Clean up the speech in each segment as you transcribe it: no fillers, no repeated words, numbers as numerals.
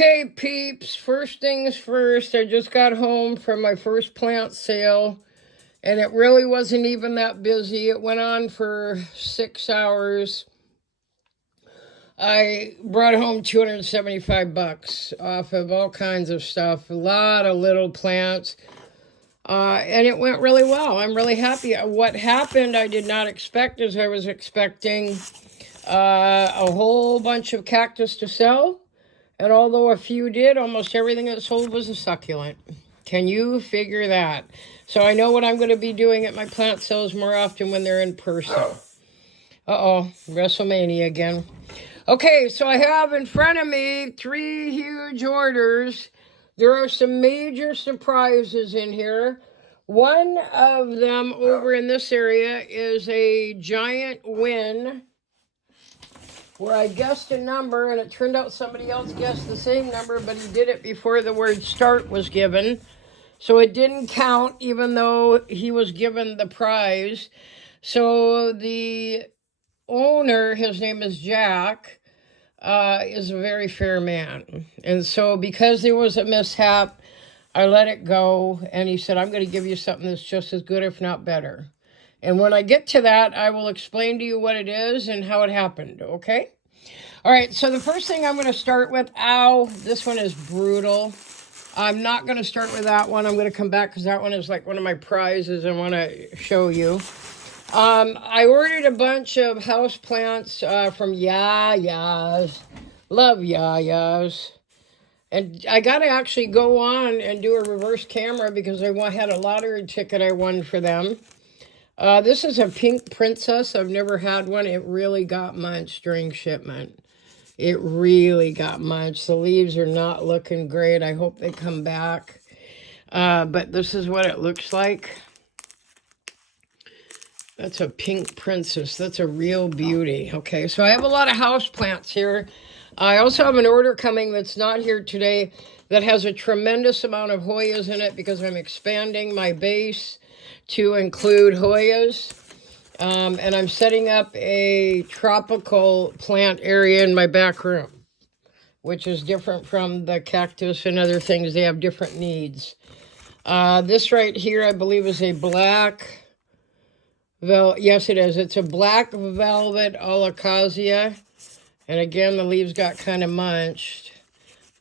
Okay, peeps, first things first, I just got home from my first plant sale, and it really wasn't even that busy. It went on for 6 hours. I brought home 275 bucks off of all kinds of stuff, a lot of little plants, and it went really well. I'm really happy. What happened, I did not expect, as I was expecting a whole bunch of cactus to sell. And although a few did, almost everything that sold was a succulent. Can you figure that? So I know what I'm going to be doing at my plant sales more often when they're in person. Uh-oh, WrestleMania again. Okay, so I have in front of me 3 huge orders. There are some major surprises in here. One of them over in this area is a giant win, where I guessed a number and it turned out somebody else guessed the same number, but he did it before the word start was given. So it didn't count even though he was given the prize. So the owner, his name is Jack, is a very fair man. And so because there was a mishap, I let it go. And he said, I'm going to give you something that's just as good, if not better. And when I get to that, I will explain to you what it is and how it happened, okay? All right, so the first thing I'm going to start with, this one is brutal. I'm not going to start with that one. I'm going to come back because that one is like one of my prizes I want to show you. I ordered a bunch of house plants from Yayas. Love Yayas. And I got to actually go on and do a reverse camera because I had a lottery ticket I won for them. This is a pink princess. I've never had one. It really got munched during shipment. It really got munched. The leaves are not looking great. I hope they come back. But this is what it looks like. That's a pink princess. That's a real beauty. Okay, so I have a lot of house plants here. I also have an order coming that's not here today that has a tremendous amount of Hoyas in it because I'm expanding my base to include Hoyas. And I'm setting up a tropical plant area in my back room, which is different from the cactus and other things. They have different needs. This right here, I believe, is a black yes, it is. It's a black velvet Alocasia. And again, the leaves got kind of munched.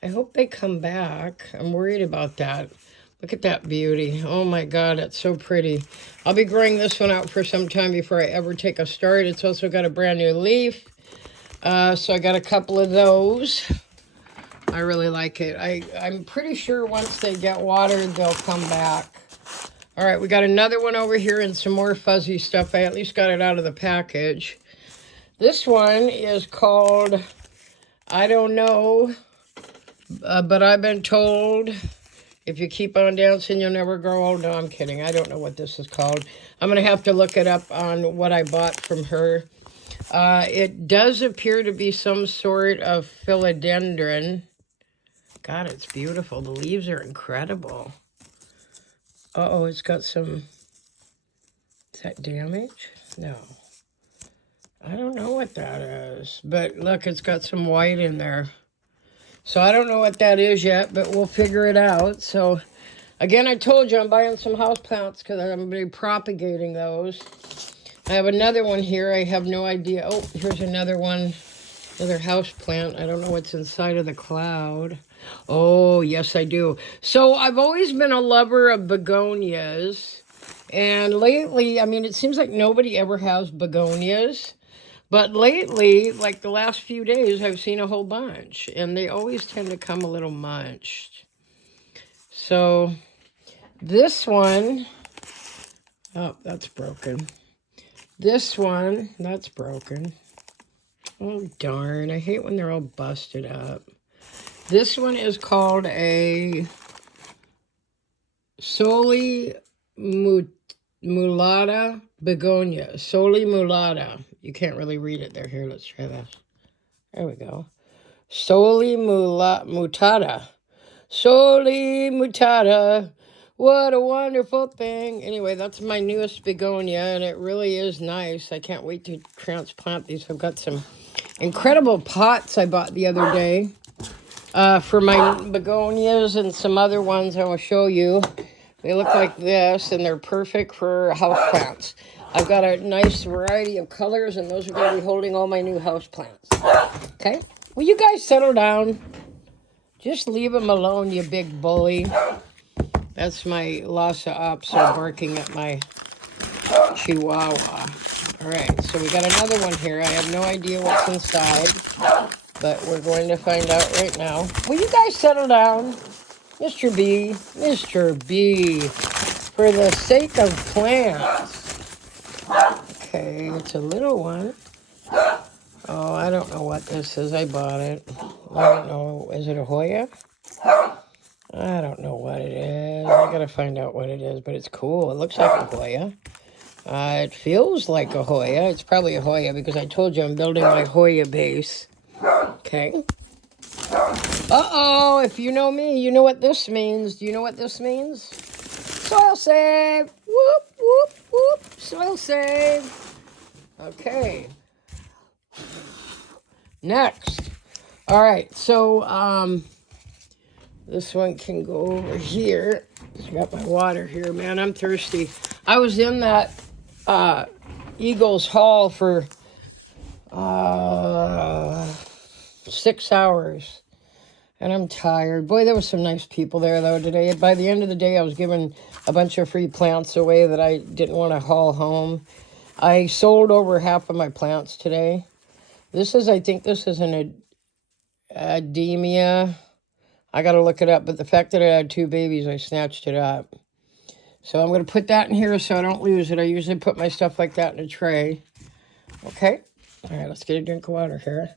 I hope they come back. I'm worried about that. Look at that beauty. Oh my God, it's so pretty. I'll be growing this one out for some time before I ever take a start. It's also got a brand new leaf. So I got a couple of those. I really like it. I'm pretty sure once they get watered, they'll come back. All right, we got another one over here and some more fuzzy stuff. I at least got it out of the package. This one is called, I don't know, but I've been told if you keep on dancing, you'll never grow old. No, I'm kidding. I don't know what this is called. I'm going to have to look it up on what I bought from her. It does appear to be some sort of philodendron. God, it's beautiful. The leaves are incredible. Uh-oh, it's got some... Is that damage? No. I don't know what that is. But look, it's got some white in there. So I don't know what that is yet, but we'll figure it out. So, again, I told you I'm buying some houseplants because I'm going to be propagating those. I have another one here. I have no idea. Oh, here's another one. Another houseplant. I don't know what's inside of the cloud. Oh, yes, I do. So I've always been a lover of begonias. And lately, I mean, it seems like nobody ever has begonias. But lately, like the last few days, I've seen a whole bunch. And they always tend to come a little munched. So this one, oh, that's broken. This one, that's broken. Oh, darn. I hate when they're all busted up. This one is called a Soli Mulata Begonia. Soli Mulata. You can't really read it there. Here, let's try this. There we go. Soli Mutata. Soli Mutata. What a wonderful thing. Anyway, that's my newest begonia, and it really is nice. I can't wait to transplant these. I've got some incredible pots I bought the other day. For my begonias and some other ones I will show you. They look like this, and they're perfect for houseplants. I've got a nice variety of colors, and those are going to be holding all my new houseplants. Okay? Will you guys settle down? Just leave them alone, you big bully. That's my Lhasa Apso barking at my Chihuahua. All right, so we got another one here. I have no idea what's inside, but we're going to find out right now. Will you guys settle down? Mr. B, Mr. B, for the sake of plants. Okay, it's a little one. Oh, I don't know what this is. I bought it. I don't know. Is it a Hoya? I don't know what it is. I gotta find out what it is, but it's cool. It looks like a Hoya. It feels like a Hoya. It's probably a Hoya because I told you I'm building my Hoya base. Okay. Uh-oh, if you know me, you know what this means. Do you know what this means? Soil save. Whoop, whoop, whoop. Soil save. Okay. Next. All right, so this one can go over here. I got my water here. Man, I'm thirsty. I was in that Eagles Hall for 6 hours, and I'm tired. Boy, there was some nice people there, though, today. By the end of the day, I was giving a bunch of free plants away that I didn't want to haul home. I sold over half of my plants today. I think this is an Ademia. I got to look it up, but the fact that it had 2 babies, I snatched it up. So I'm going to put that in here so I don't lose it. I usually put my stuff like that in a tray. Okay. All right, let's get a drink of water here.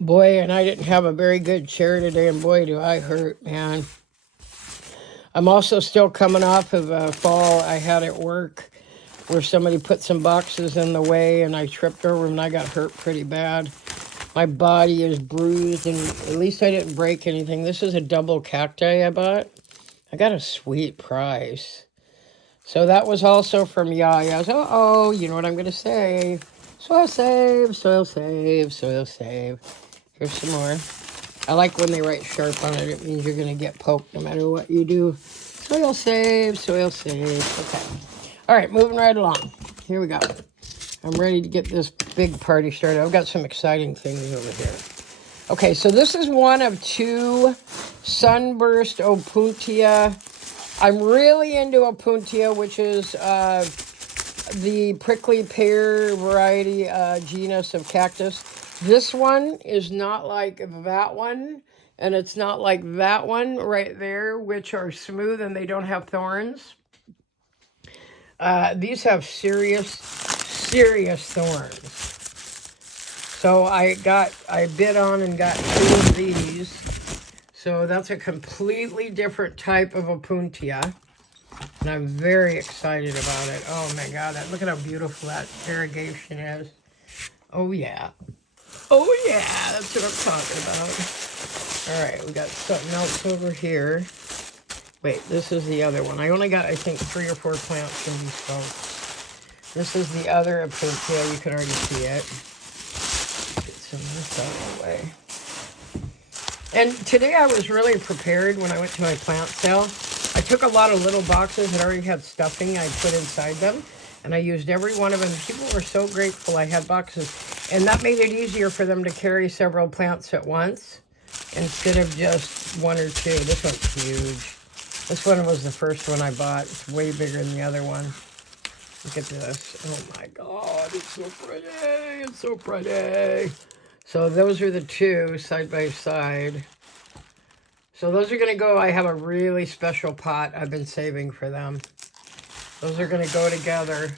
Boy, and I didn't have a very good chair today, and boy, do I hurt, man. I'm also still coming off of a fall I had at work where somebody put some boxes in the way, and I tripped over and I got hurt pretty bad. My body is bruised, and at least I didn't break anything. This is a double cacti I bought. I got a sweet price. So that was also from Yaya's. Uh-oh, you know what I'm going to say. Soil save, soil save, soil save. Here's some more. I like when they write sharp on it. It means you're going to get poked no matter what you do. Soil save, soil save. Okay. All right, moving right along. Here we go. I'm ready to get this big party started. I've got some exciting things over here. Okay, so this is one of 2 Sunburst Opuntia. I'm really into Opuntia, which is the prickly pear variety genus of cactus. This one is not like that one, and it's not like that one right there, which are smooth and they don't have thorns. These have serious thorns. So I bid on and got 2 of these. So that's a completely different type of Opuntia. And I'm very excited about it. Oh my God, look at how beautiful that irrigation is. Oh yeah. Oh yeah, that's what I'm talking about. All right, we got something else over here. Wait, this is the other one. I only got, I think, 3 or 4 plants from these folks. This is the other Opuntia. You can already see it. Get some of this out of the way. And today I was really prepared when I went to my plant sale. I took a lot of little boxes that already had stuffing I put inside them, and I used every one of them. People were so grateful I had boxes, and that made it easier for them to carry several plants at once instead of just 1 or 2. This one's huge. This one was the first one I bought. It's way bigger than the other one. Look at this. Oh my God, it's so pretty. It's so pretty. So those are the 2 side by side. So those are going to go, I have a really special pot I've been saving for them. Those are going to go together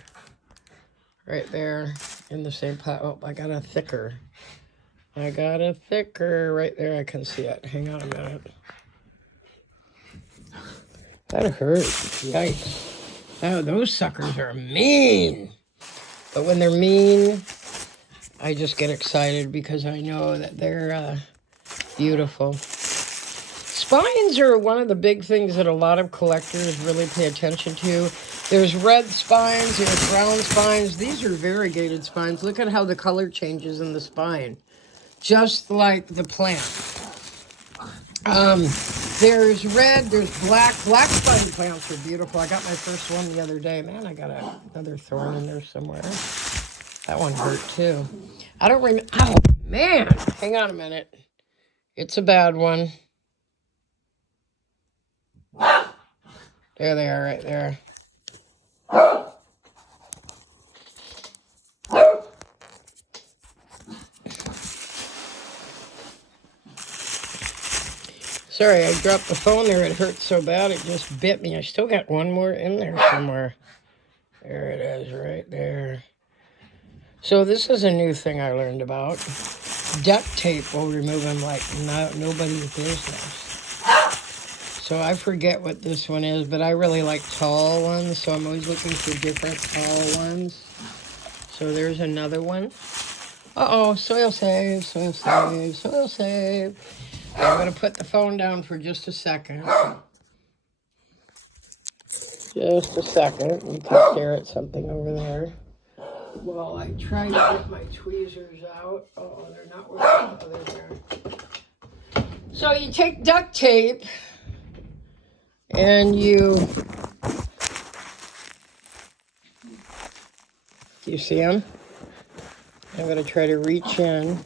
right there in the same pot. Oh, I got a thicker. I got a thicker right there. I can see it. Hang on a minute. That hurts. Yikes. Oh, those suckers are mean. But when they're mean, I just get excited because I know that they're beautiful. Spines are one of the big things that a lot of collectors really pay attention to. There's red spines, there's brown spines. These are variegated spines. Look at how the color changes in the spine. just like the plant. There's red, there's black. Black spiny plants are beautiful. I got my first one the other day. Man, I got another thorn in there somewhere. That one hurt too. I don't remember. Oh, man. Hang on a minute. It's a bad one. There they are right there. Sorry, I dropped the phone there. It hurt so bad it just bit me. I still got one more in there somewhere. There it is, right there. So this is a new thing I learned about. Duct tape will remove them like nobody's business. So I forget what this one is, but I really like tall ones, so I'm always looking for different tall ones. So there's another one. Uh-oh, soil save, soil save, soil save. I'm going to put the phone down for just a second. Just a second. You can stare at something over there. Well, I try to get my tweezers out. Oh, they're not working. Oh, they're there. So you take duct tape and you see them? I'm going to try to reach in.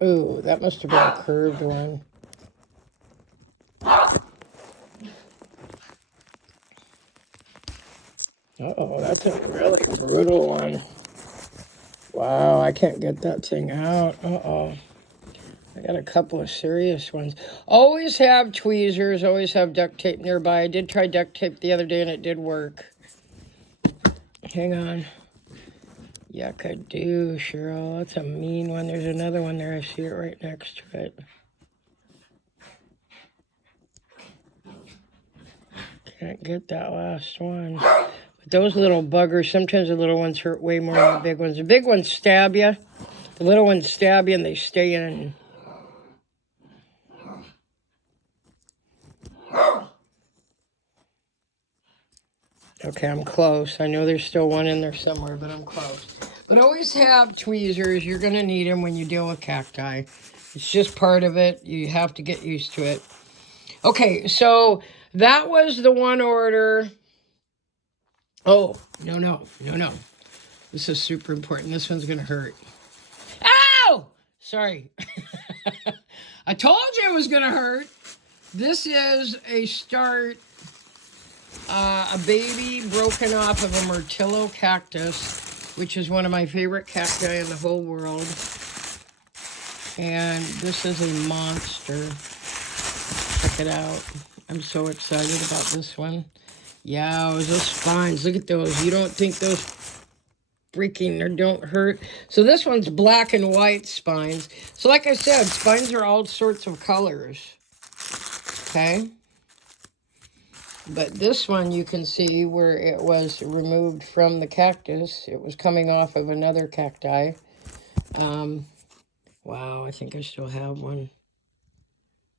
Ooh, that must have been a curved one. Uh-oh, that's a really brutal one. Wow, I can't get that thing out. Uh-oh. I got a couple of serious ones. Always have tweezers, always have duct tape nearby. I did try duct tape the other day and it did work. Hang on. Yuck, I do, Cheryl. That's a mean one. There's another one there. I see it right next to it. Can't get that last one. But those little buggers, sometimes the little ones hurt way more than the big ones. The big ones stab you. The little ones stab you and they stay in. Okay, I'm close. I know there's still one in there somewhere, but I'm close. But always have tweezers. You're going to need them when you deal with cacti. It's just part of it. You have to get used to it. Okay, so that was the one order. Oh, no. This is super important. This one's going to hurt. Ow! Sorry. I told you it was going to hurt. This is a start. A baby broken off of a myrtillo cactus, which is one of my favorite cacti in the whole world. And this is a monster. Check it out. I'm so excited about this one. Yeah, those spines. Look at those. You don't think those freaking don't hurt. So this one's black and white spines. So like I said, spines are all sorts of colors. Okay? But this one, you can see where it was removed from the cactus. It was coming off of another cacti. Wow, I think I still have one.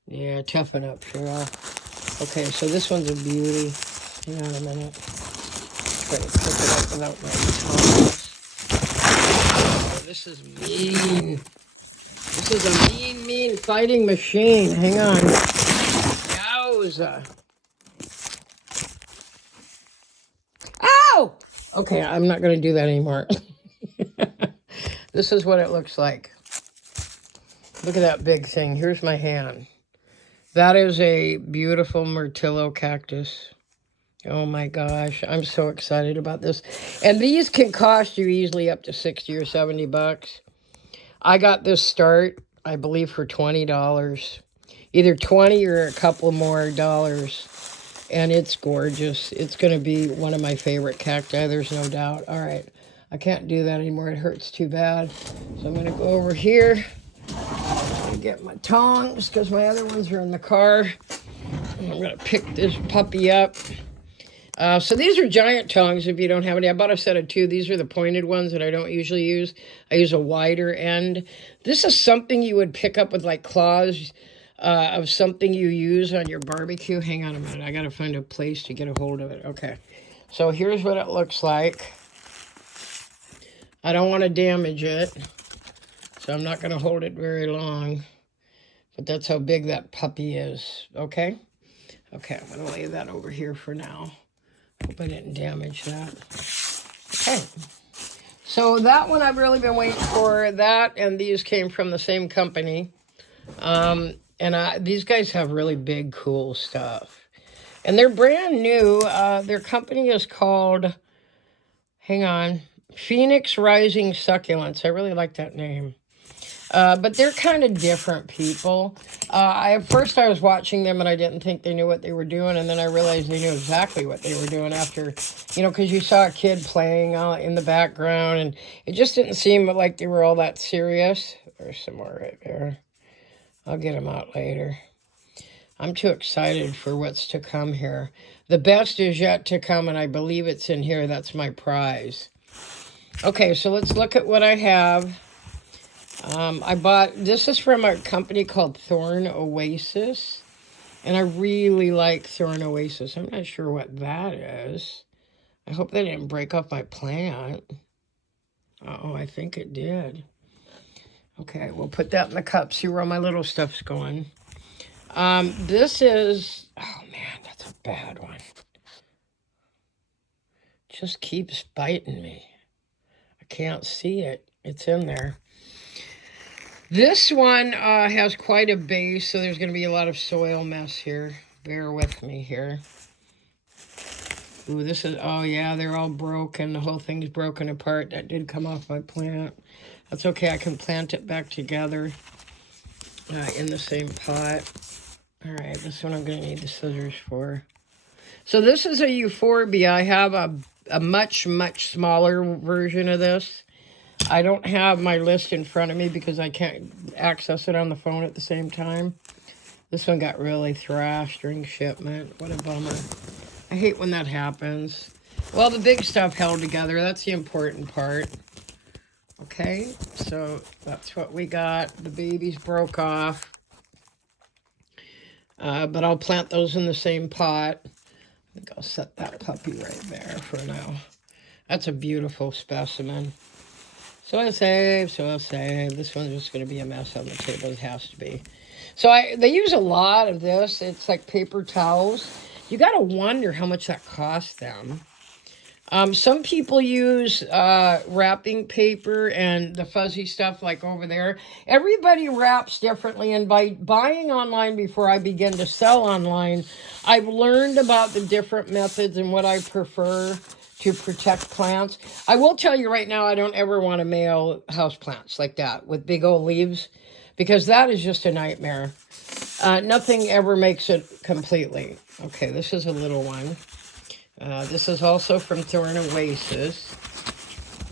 Yeah, toughen up, Cheryl. Okay, so this one's a beauty. Hang on a minute. Try to pick it up without my tongs. Oh, this is mean. This is a mean fighting machine. Hang on. Yowza. Ow! Okay, I'm not going to do that anymore. This is what it looks like. Look at that big thing. Here's my hand. That is a beautiful myrtillo cactus. Oh my gosh, I'm so excited about this. And these can cost you easily up to 60 or 70 bucks. I got this start, I believe, for $20. Either 20 or a couple more dollars. And it's gorgeous. It's going to be one of my favorite cacti, there's no doubt. All right, I can't do that anymore. It hurts too bad. So I'm going to go over here and get my tongs because my other ones are in the car. And I'm going to pick this puppy up. So these are giant tongs if you don't have any. I bought a set of two. These are the pointed ones that I don't usually use. I use a wider end. This is something you would pick up with like claws of something you use on your barbecue. Hang on a minute. I got to find a place to get a hold of it. Okay. So here's what it looks like. I don't want to damage it, so I'm not going to hold it very long. But that's how big that puppy is, okay? Okay, I'm going to lay that over here for now. Hope I didn't damage that. Okay. So that one I've really been waiting for. That and these came from the same company. These guys have really big, cool stuff. And they're brand new. Their company is called, hang on, Phoenix Rising Succulents. I really like that name. But they're kind of different people. At first I was watching them and I didn't think they knew what they were doing. And then I realized they knew exactly what they were doing after, because you saw a kid playing in the background. And it just didn't seem like they were all that serious. There's some more right there. I'll get them out later. I'm too excited for what's to come here. The best is yet to come, and I believe it's in here. That's my prize. Okay, so let's look at what I have. This is from a company called Thorn Oasis, and I really like Thorn Oasis. I'm not sure what that is. I hope they didn't break up my plant. Uh-oh, I think it did. Okay, we'll put that in the cup, see where all my little stuff's going. This is, oh man, that's a bad one. Just keeps biting me. I can't see it. It's in there. This one has quite a base, so there's going to be a lot of soil mess here. Bear with me here. Ooh, this is, oh yeah, they're all broken. The whole thing's broken apart. That did come off my plant. That's okay, I can plant it back together in the same pot. All right, this one I'm going to need the scissors for. So this is a euphorbia. I have a much, much smaller version of this. I don't have my list in front of me because I can't access it on the phone at the same time. This one got really thrashed during shipment. What a bummer. I hate when that happens. Well, the big stuff held together. That's the important part. Okay, so that's what we got. The babies broke off. But I'll plant those in the same pot. I think I'll set that puppy right there for now. That's a beautiful specimen. So I save. This one's just going to be a mess on the table. It has to be. So they use a lot of this. It's like paper towels. You got to wonder how much that costs them. Some people use wrapping paper and the fuzzy stuff like over there. Everybody wraps differently, and by buying online before I begin to sell online, I've learned about the different methods and what I prefer to protect plants. I will tell you right now, I don't ever want to mail house plants like that with big old leaves, because that is just a nightmare. Nothing ever makes it completely. Okay, this is a little one. This is also from Thorn Oasis.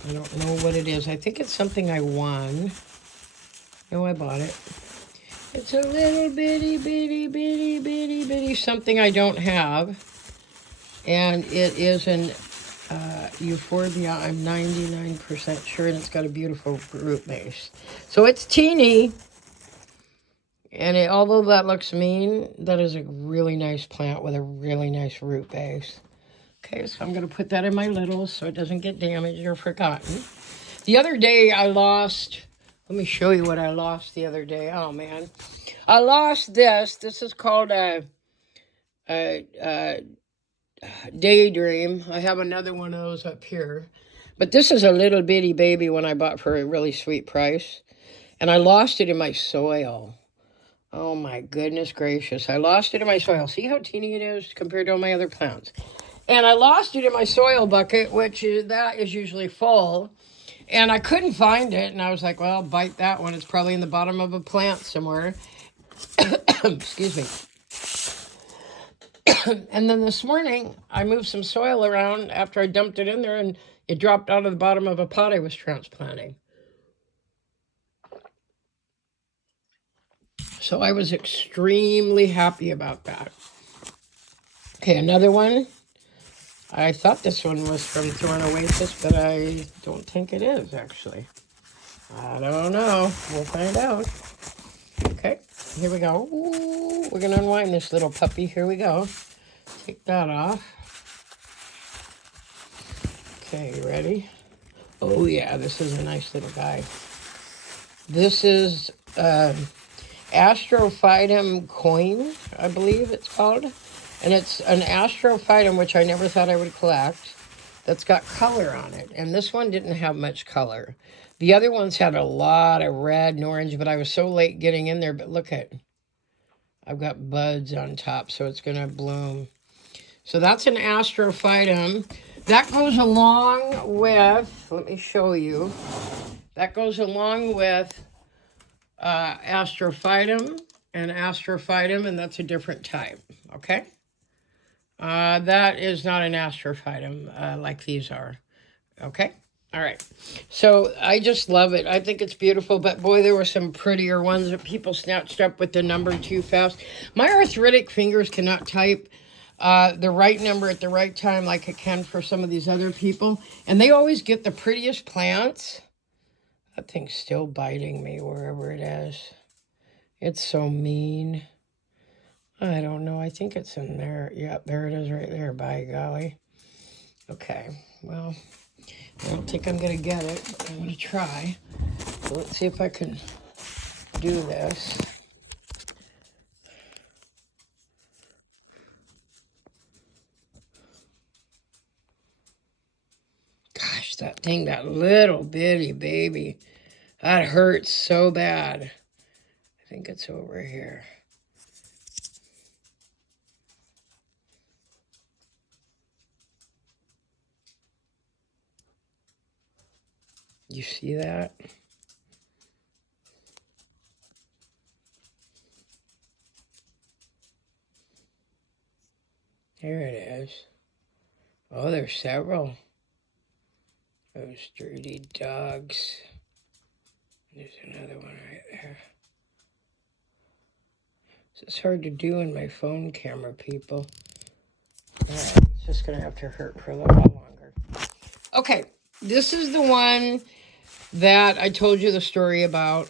I don't know what it is. I think it's something I won. No, I bought it. It's a little bitty something I don't have. And it is an euphorbia. I'm 99% sure, and it's got a beautiful root base. So it's teeny. And although that looks mean, that is a really nice plant with a really nice root base. Okay, so I'm going to put that in my littles so it doesn't get damaged or forgotten. The other day I lost, let me show you what I lost the other day. Oh, man. I lost this. This is called a Daydream. I have another one of those up here. But this is a little bitty baby one I bought for a really sweet price. And I lost it in my soil. Oh, my goodness gracious. I lost it in my soil. See how teeny it is compared to all my other plants? And I lost it in my soil bucket, that is usually full. And I couldn't find it. And I was like, well, bite that one. It's probably in the bottom of a plant somewhere. Excuse me. And then this morning, I moved some soil around after I dumped it in there, and it dropped out of the bottom of a pot I was transplanting. So I was extremely happy about that. Okay, another one. I thought this one was from Thorn Oasis, but I don't think it is, actually. I don't know. We'll find out. Okay, here we go. Ooh, we're going to unwind this little puppy. Here we go. Take that off. Okay, you ready? Oh yeah, this is a nice little guy. This is Astrophytum coin, I believe it's called. And it's an Astrophytum, which I never thought I would collect, that's got color on it. And this one didn't have much color. The other ones had a lot of red and orange, but I was so late getting in there. But look at, I've got buds on top, so it's going to bloom. So that's an Astrophytum. That goes along with, let me show you, that goes along with Astrophytum and Astrophytum, and that's a different type, okay? That is not an Astrophytum like these are, okay? All right, so I just love it. I think it's beautiful, but boy, there were some prettier ones that people snatched up with the number too fast. My arthritic fingers cannot type the right number at the right time like it can for some of these other people, and they always get the prettiest plants. That thing's still biting me wherever it is. It's so mean. I don't know. I think it's in there. Yep, there it is right there. By golly. Okay, well, I don't think I'm going to get it, but I'm going to try. So let's see if I can do this. Gosh, that thing, that little bitty baby, that hurts so bad. I think it's over here. You see that? There it is. Oh, there's several. Those dirty dogs. There's another one right there. It's hard to do in my phone camera, people. All right, it's just going to have to hurt for a little while longer. Okay, this is the one that I told you the story about.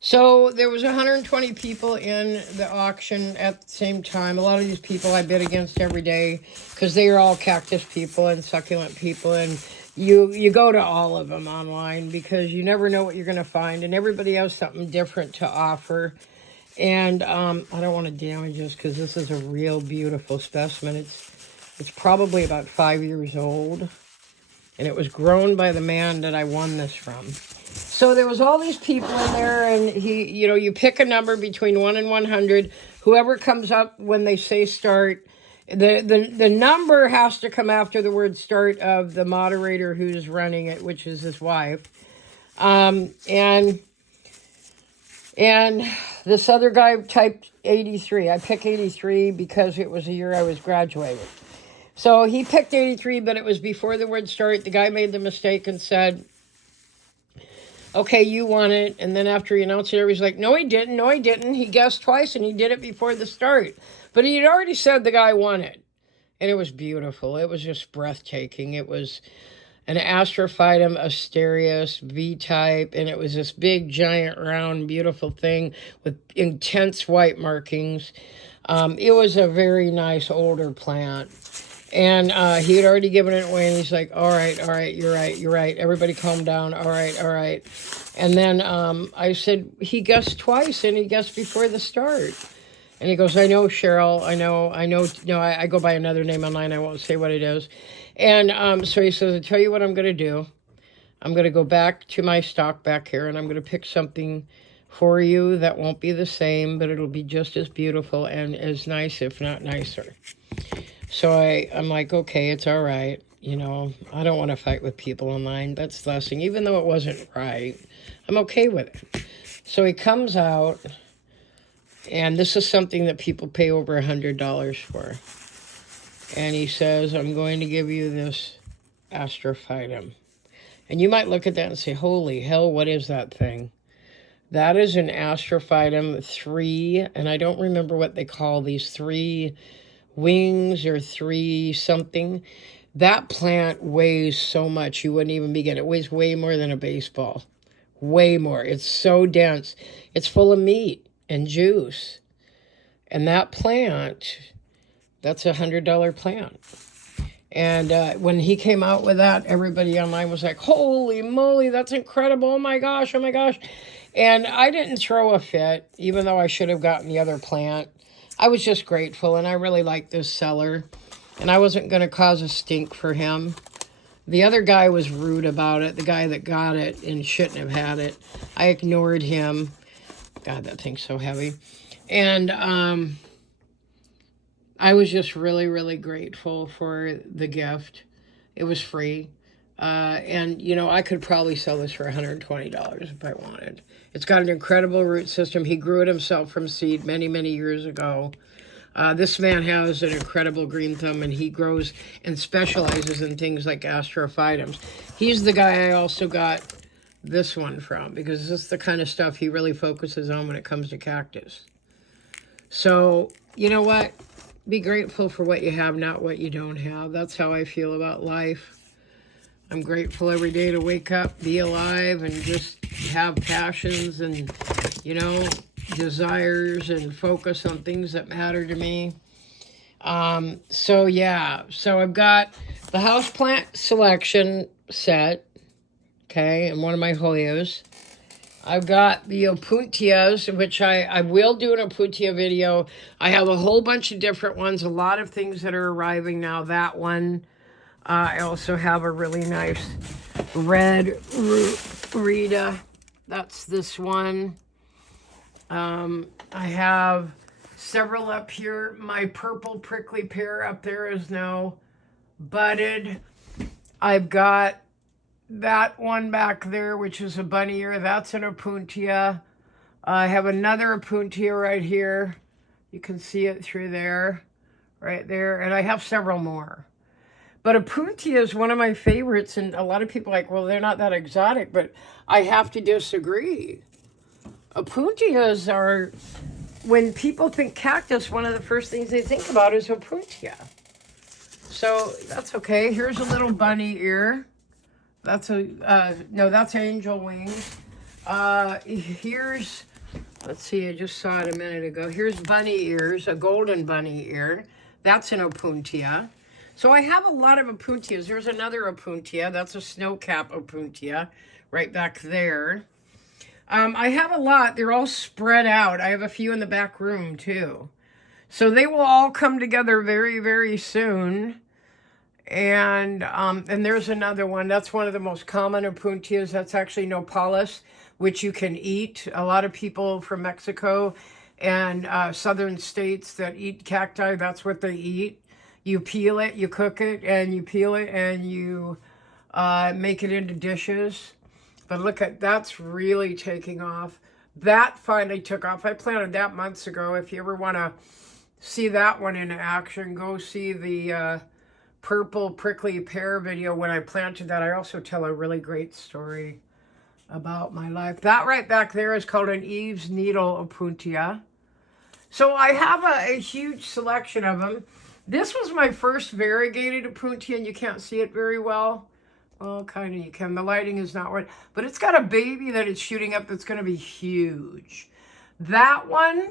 So there was 120 people in the auction at the same time. A lot of these people I bid against every day because they are all cactus people and succulent people. And you go to all of them online because you never know what you're going to find. And everybody has something different to offer. And I don't want to damage this because this is a real beautiful specimen. It's probably about 5 years old. And it was grown by the man that I won this from. So there was all these people in there, and you pick a number between 1 and 100. Whoever comes up when they say start, the number has to come after the word start of the moderator who's running it, which is his wife. And this other guy typed 83. I picked 83 because it was the year I was graduating. So he picked 83, but it was before the word start. The guy made the mistake and said, okay, you won it. And then after he announced it, everybody's like, no, he didn't. No, he didn't. He guessed twice, and he did it before the start. But he had already said the guy won it. And it was beautiful. It was just breathtaking. It was an Astrophytum asterius V-type, and it was this big, giant, round, beautiful thing with intense white markings. It was a very nice older plant. And he had already given it away, and he's like, all right, you're right. Everybody calm down. All right. And then I said, he guessed twice, and he guessed before the start. And he goes, I know, Cheryl, I know. No, I go by another name online. I won't say what it is. And so he says, I'll tell you what I'm going to do. I'm going to go back to my stock back here, and I'm going to pick something for you that won't be the same, but it'll be just as beautiful and as nice, if not nicer. So I'm like, okay, it's all right. I don't want to fight with people online. That's the last thing. Even though it wasn't right, I'm okay with it. So he comes out, and this is something that people pay over $100 for. And he says, I'm going to give you this Astrophytum. And you might look at that and say, holy hell, what is that thing? That is an Astrophytum 3, and I don't remember what they call these 3 wings or 3 something. That plant weighs so much you wouldn't even begin. It weighs way more than a baseball. Way more. It's so dense. It's full of meat and juice. And that plant, that's $100 plant. And when he came out with that, everybody online was like, holy moly, that's incredible. Oh my gosh, oh my gosh. And I didn't throw a fit, even though I should have gotten the other plant. I was just grateful, and I really liked this seller. And I wasn't going to cause a stink for him. The other guy was rude about it, the guy that got it and shouldn't have had it. I ignored him. God, that thing's so heavy. And I was just really, really grateful for the gift. It was free. And, you know, I could probably sell this for $120 if I wanted. It's got an incredible root system. He grew it himself from seed many, many years ago. This man has an incredible green thumb, and he grows and specializes in things like astrophytums. He's the guy I also got this one from, because this is the kind of stuff he really focuses on when it comes to cactus. So, you know what? Be grateful for what you have, not what you don't have. That's how I feel about life. I'm grateful every day to wake up, be alive, and just have passions and, you know, desires and focus on things that matter to me. So yeah, so I've got the houseplant selection set, okay, and one of my Hoyas. I've got the Opuntias, which I will do an Opuntia video. I have a whole bunch of different ones, a lot of things that are arriving now. That one. I also have a really nice red Rita. That's this one. I have several up here. My purple prickly pear up there is now budded. I've got that one back there, which is a bunny ear. That's an Opuntia. I have another Opuntia right here. You can see it through there, right there. And I have several more. But Opuntia is one of my favorites, and a lot of people are like, well, they're not that exotic, but I have to disagree. Opuntias are, when people think cactus, one of the first things they think about is Opuntia. So that's okay. Here's a little bunny ear. That's no, that's angel wings. Here's, let's see, I just saw it a minute ago. Here's bunny ears, a golden bunny ear. That's an Opuntia. So I have a lot of Opuntias. There's another Opuntia. That's a snowcap Opuntia right back there. I have a lot. They're all spread out. I have a few in the back room too. So they will all come together very, very soon. And there's another one. That's one of the most common Opuntias. That's actually Nopales, which you can eat. A lot of people from Mexico and southern states that eat cacti, that's what they eat. You peel it, you cook it, and you peel it, and you make it into dishes. But look at, that's really taking off. That finally took off. I planted that months ago. If you ever want to see that one in action, go see the purple prickly pear video when I planted that. I also tell a really great story about my life. That right back there is called an Eve's Needle Opuntia. So I have a huge selection of them. This was my first variegated Opuntia, and you can't see it very well. Well, kind of you can. The lighting is not right. But it's got a baby that it's shooting up that's going to be huge. That one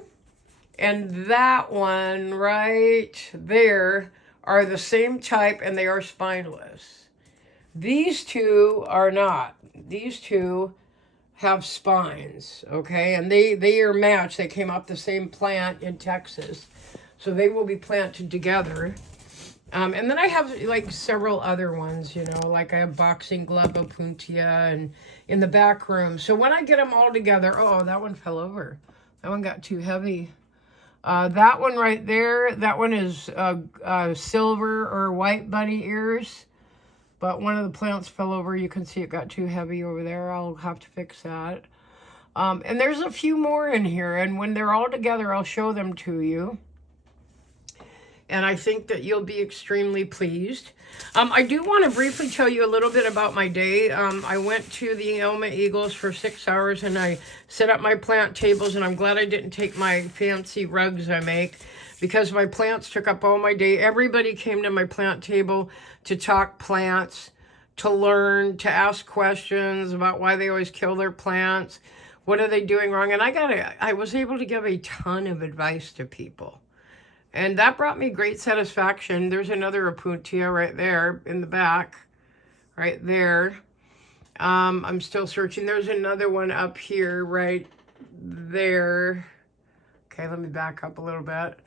and that one right there are the same type, and they are spineless. These two are not. These two have spines, okay? And they are matched. They came off the same plant in Texas. So they will be planted together. And then I have like several other ones, you know, like I have boxing glove Opuntia and in the back room. So when I get them all together, oh, that one fell over. That one got too heavy. That one right there, that one is silver or white bunny ears. But one of the plants fell over. You can see it got too heavy over there. I'll have to fix that. And there's a few more in here. And when they're all together, I'll show them to you. And I think that you'll be extremely pleased. I do want to briefly tell you a little bit about my day. I went to the Elma Eagles for 6 hours, and I set up my plant tables, and I'm glad I didn't take my fancy rugs I make, because my plants took up all my day. Everybody came to my plant table to talk plants, to learn, to ask questions about why they always kill their plants. What are they doing wrong? And I was able to give a ton of advice to people. And that brought me great satisfaction. There's another Opuntia right there in the back, right there. I'm still searching. There's another one up here right there. Okay, let me back up a little bit.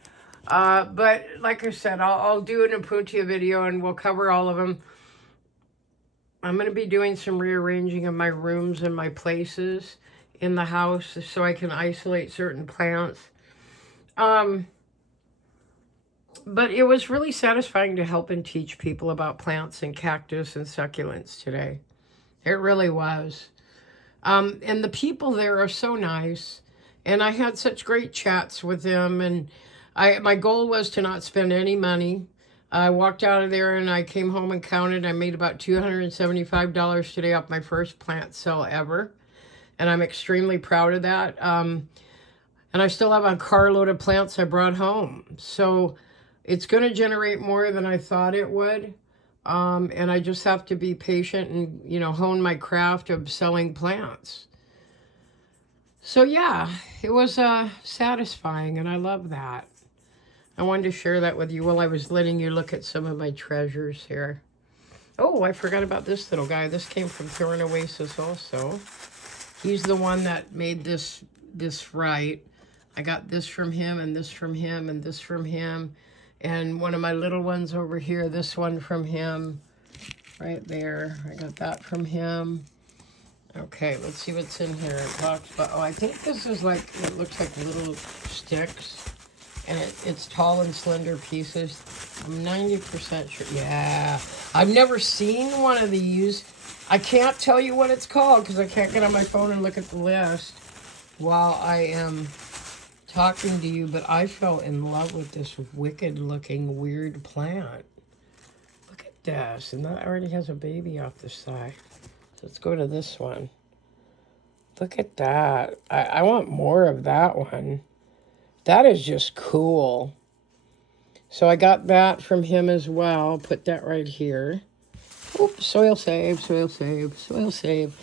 But like I said, I'll do an Opuntia video and we'll cover all of them. I'm going to be doing some rearranging of my rooms and my places in the house so I can isolate certain plants. But it was really satisfying to help and teach people about plants and cactus and succulents today. It really was. And the people there are so nice. And I had such great chats with them. And my goal was to not spend any money. I walked out of there and I came home and counted. I made about $275 today off my first plant sale ever. And I'm extremely proud of that. And I still have a carload of plants I brought home. So it's going to generate more than I thought it would. And I just have to be patient and, hone my craft of selling plants. So yeah, it was satisfying and I love that. I wanted to share that with you while I was letting you look at some of my treasures here. Oh, I forgot about this little guy. This came from Thorn Oasis also. He's the one that made this right. I got this from him and this from him and this from him. And one of my little ones over here, this one from him right there. I got that from him. Okay, let's see what's in here. It talks about, I think this is like, it looks like little sticks. And it's tall and slender pieces. I'm 90% sure. Yeah, I've never seen one of these. I can't tell you what it's called because I can't get on my phone and look at the list while I am talking to you. But I fell in love with this wicked looking weird plant. Look at this. And that already has a baby off the side. So let's go to this one. Look at that. I want more of that one. That is just cool. So I got that from him as well. Put that right here. Oops, soil save, soil save, soil save.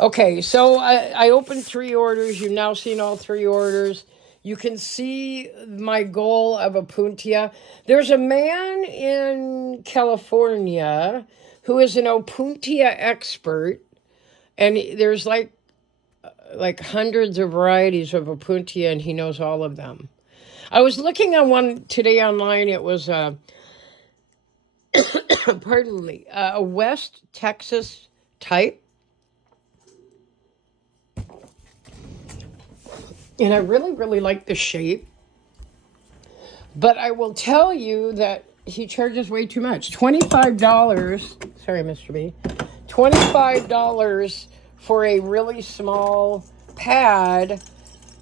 Okay, so I opened 3 orders. You've now seen all 3 orders. You can see my goal of Opuntia. There's a man in California who is an Opuntia expert. And there's like hundreds of varieties of Opuntia, and he knows all of them. I was looking on one today online. It was pardon me, a West Texas type. And I really, really like the shape. But I will tell you that he charges way too much. $25. Sorry, Mr. B. $25 for a really small pad.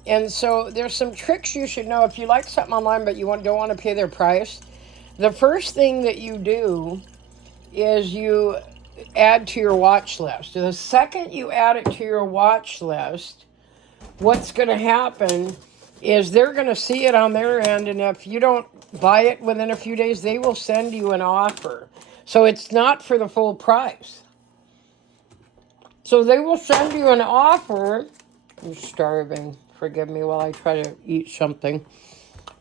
And so there's some tricks you should know. If you like something online but you don't want to pay their price, the first thing that you do is you add to your watch list. The second you add it to your watch list, what's going to happen is they're going to see it on their end, and if you don't buy it within a few days, they will send you an offer. So it's not for the full price. So they will send you an offer. I'm starving. Forgive me while I try to eat something.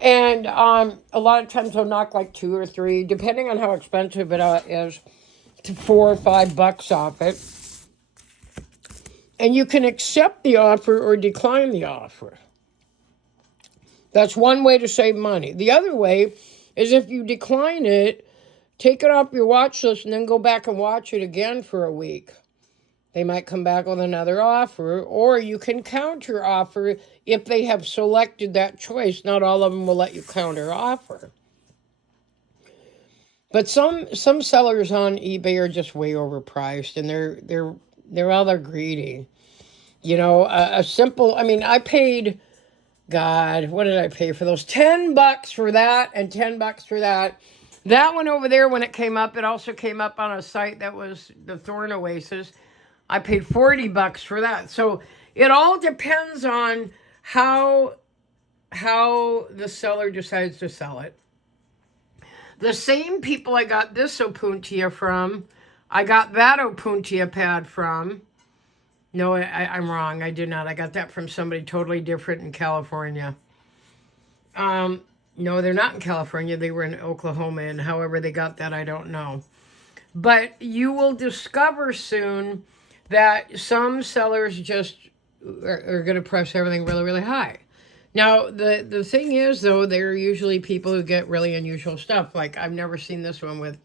And a lot of times they'll knock like 2 or 3, depending on how expensive it is, to $4 or $5 off it. And you can accept the offer or decline the offer. That's one way to save money. The other way is if you decline it, take it off your watch list and then go back and watch it again for a week. They might come back with another offer, or you can counter offer if they have selected that choice. Not all of them will let you counter offer. But some sellers on eBay are just way overpriced, and they're rather greedy. A simple. I paid. God, what did I pay for those? $10 for that and $10 for that. That one over there, when it came up, it also came up on a site that was the Thorn Oasis. I paid $40 for that. So it all depends on how the seller decides to sell it. The same people I got this Opuntia from, I got that Opuntia pad from. No, I'm wrong. I did not. I got that from somebody totally different in California. No, they're not in California. They were in Oklahoma, and however they got that, I don't know. But you will discover soon that some sellers just are going to price everything really, really high. Now, the thing is, though, they're usually people who get really unusual stuff. Like, I've never seen this one with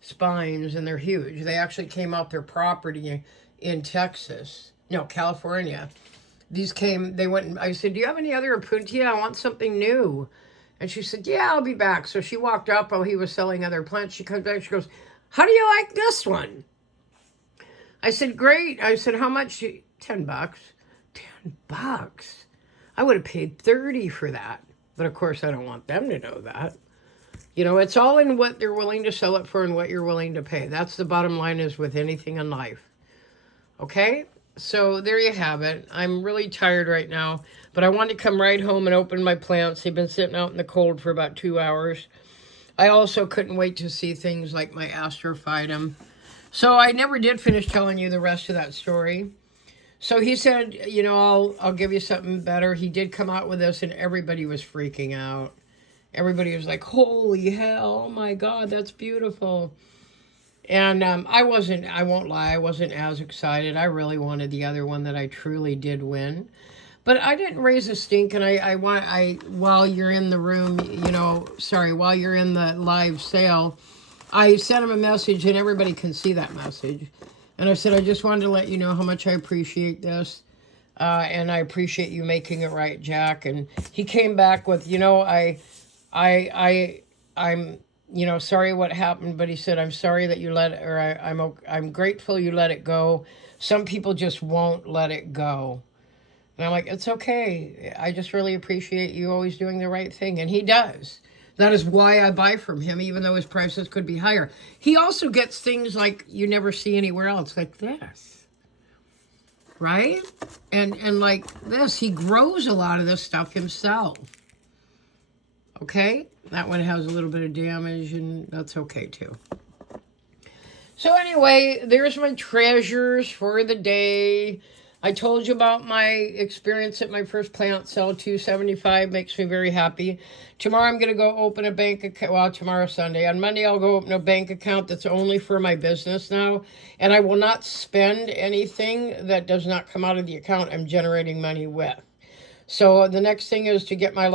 spines, and they're huge. They actually came off their property in Texas. No, California. These came, they went, and I said, do you have any other Opuntia? I want something new. And she said, yeah, I'll be back. So she walked up while he was selling other plants. She comes back, she goes, how do you like this one? I said, great. I said, how much? $10. $10. I would have paid 30 for that. But of course, I don't want them to know that. You know, it's all in what they're willing to sell it for and what you're willing to pay. That's the bottom line is with anything in life. Okay? So there you have it. I'm really tired right now. But I wanted to come right home and open my plants. They've been sitting out in the cold for about 2 hours. I also couldn't wait to see things like my astrophytum. So I never did finish telling you the rest of that story. So he said, you know, I'll give you something better. He did come out with this, and everybody was freaking out. Everybody was like, holy hell, oh my God, that's beautiful. And I won't lie, I wasn't as excited. I really wanted the other one that I truly did win. But I didn't raise a stink, and while you're in the room, while you're in the live sale, I sent him a message, and everybody can see that message. And I said, I just wanted to let you know how much I appreciate this. And I appreciate you making it right, Jack. And he came back with, I'm sorry what happened, but he said, I'm sorry that you let it, or I'm grateful you let it go. Some people just won't let it go. And I'm like, it's okay. I just really appreciate you always doing the right thing. And he does. That is why I buy from him, even though his prices could be higher. He also gets things like you never see anywhere else, like this. Right? And like this, he grows a lot of this stuff himself. Okay? That one has a little bit of damage, and that's okay too. So anyway, there's my treasures for the day. I told you about my experience at my first plant sale. $275 makes me very happy. Tomorrow I'm going to go open a bank account. Well, tomorrow's Sunday. On Monday I'll go open a bank account that's only for my business now. And I will not spend anything that does not come out of the account I'm generating money with. So the next thing is to get my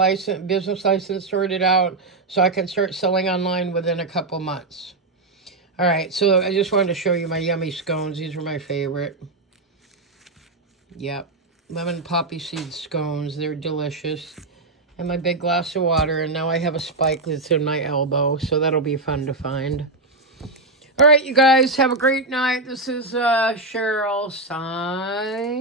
business license sorted out so I can start selling online within a couple months. All right, so I just wanted to show you my yummy scones. These were my favorite. Yep, lemon poppy seed scones. They're delicious. And my big glass of water, and now I have a spike that's in my elbow, so that'll be fun to find. All right, you guys, have a great night. This is Cheryl signing